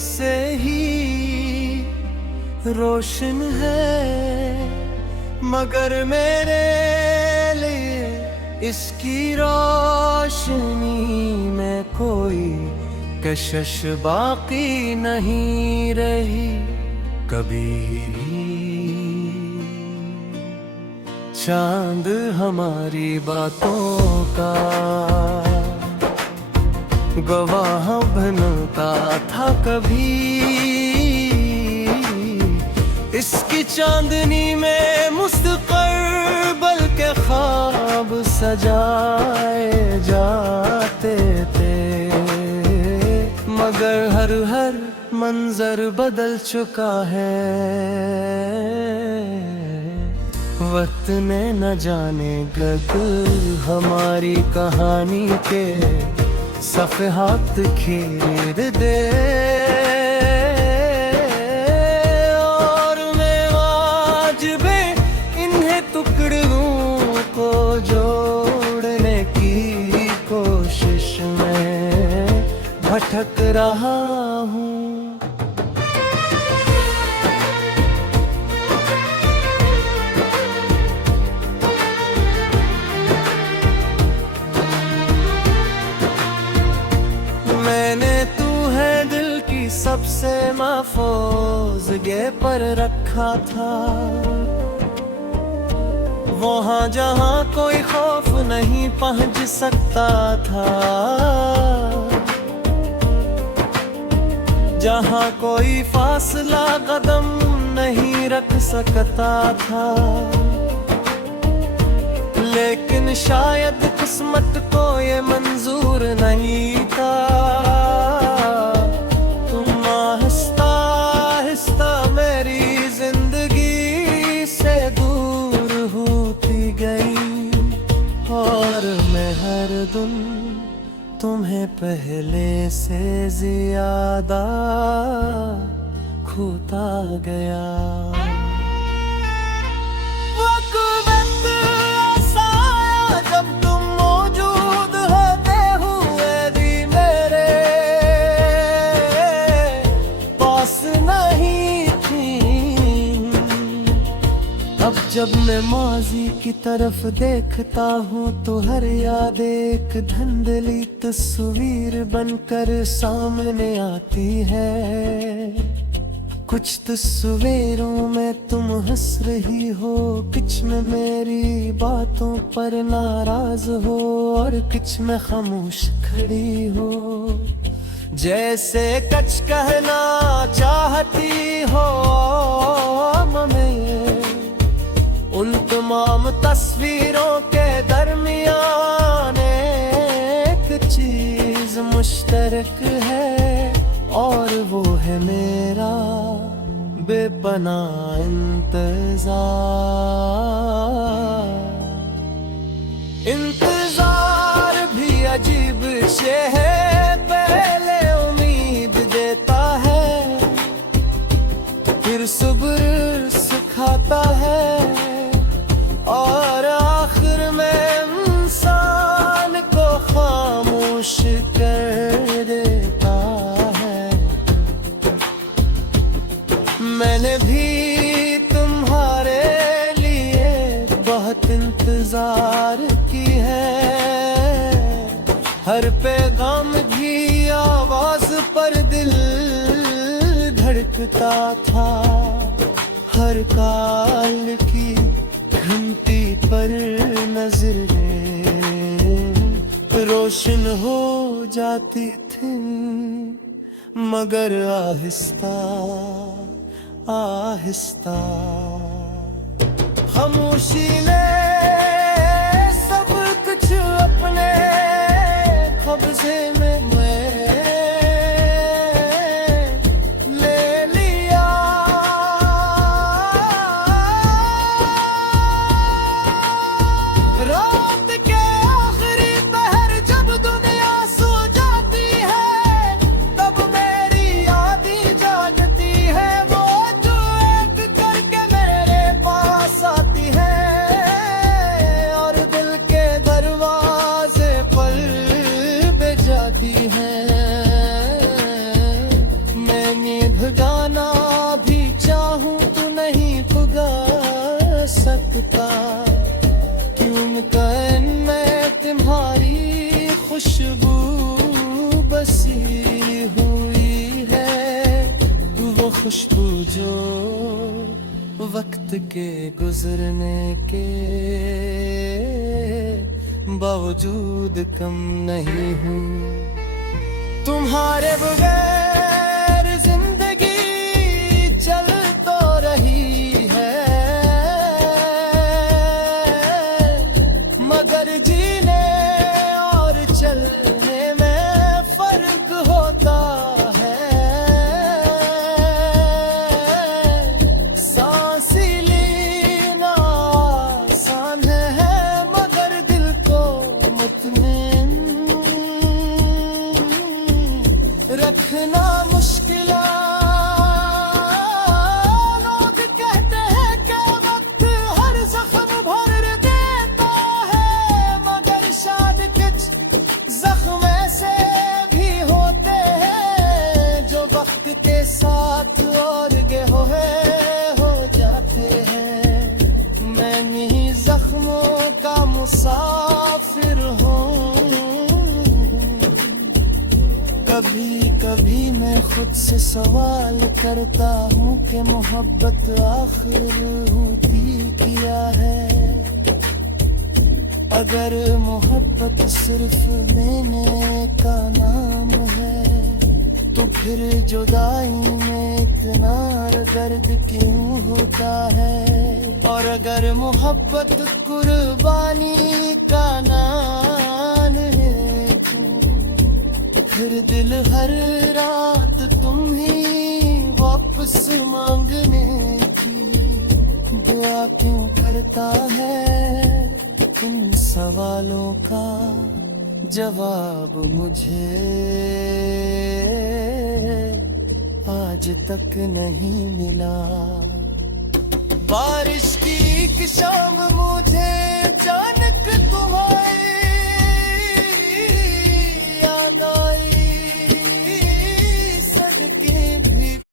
से ही रोशन है, मगर मेरे लिए इसकी रोशनी में कोई कशिश बाकी नहीं रही। कभी चांद हमारी बातों का गवाह बनता था, कभी इसकी चांदनी में मुस्तक़बिल के ख्वाब सजाए जाते थे, मगर हर मंजर बदल चुका है। वक्त ने न जाने कब हमारी कहानी के सफ़हात खेर दे, और मैं आज भी इन्हें टुकड़ों को जोड़ने की कोशिश में भटक रहा हूँ। मैंने तू है दिल की सबसे महफूज जगह पर रखा था, वहाँ जहाँ कोई खौफ नहीं पहुँच सकता था, जहाँ कोई फासला कदम नहीं रख सकता था। लेकिन शायद किस्मत को ये मंजूर नहीं था, तुम आहिस्ता आहिस्ता मेरी जिंदगी से दूर होती गई, और मैं हर दिन तुम्हें पहले से ज्यादा खोता गया। अब जब मैं माजी की तरफ देखता हूँ तो हर याद एक धुंधली तस्वीर बनकर सामने आती है। कुछ तस्वीरों में तुम हंस रही हो, कुछ में मेरी बातों पर नाराज हो, और कुछ में खामोश खड़ी हो, जैसे कुछ कहना चाहती हो। मैं उन तमाम तस्वीरों के दरमियान एक चीज मुश्तरक है, और वो है मेरा बेपनाह इंतजार भी अजीब शे है, पहले उम्मीद देता है, फिर सब्र सिखाता है, और आखिर में इंसान को खामोश कर देता है। मैंने भी तुम्हारे लिए बहुत इंतजार की है, हर पैगाम की आवाज पर दिल धड़कता था, हर काल की घंटी पर नजरें रोशन हो जाती थी, मगर आहिस्ता आहिस्ता खामोशी ने सब कुछ अपने कब्जे में भगाना भी चाहूं तो नहीं भगा सकता, क्यों कहन में तुम्हारी खुशबू बसी हुई है, वो खुशबू जो वक्त के गुजरने के बावजूद कम नहीं हूँ। तुम्हारे बगैर जिंदगी चल तो रही है, मगर जीने और चलने में फर्क होता है। सांस लेना आसान है, मगर दिल को मुतमइन रखना मुश्किल। लोग कहते हैं कि वक्त हर जख्म भर देता है, मगर शायद कुछ जख्म ऐसे भी होते हैं जो वक्त के साथ और गेहूं हो जाते हैं। मैं इन्हीं जख्मों का मुसाफिर हूँ। कभी कभी मैं खुद से सवाल करता हूँ कि मोहब्बत आखिर होती क्या है। अगर मोहब्बत सिर्फ देने का नाम है, तो फिर जुदाई में इतना दर्द क्यों होता है। और अगर मोहब्बत कुर्बानी का नाम है, फिर दिल हर रात तुम ही वापस मांगने की दुआ क्यों करता है। इन सवालों का जवाब मुझे आज तक नहीं मिला। बारिश की एक शाम मुझे अचानक तुम आए,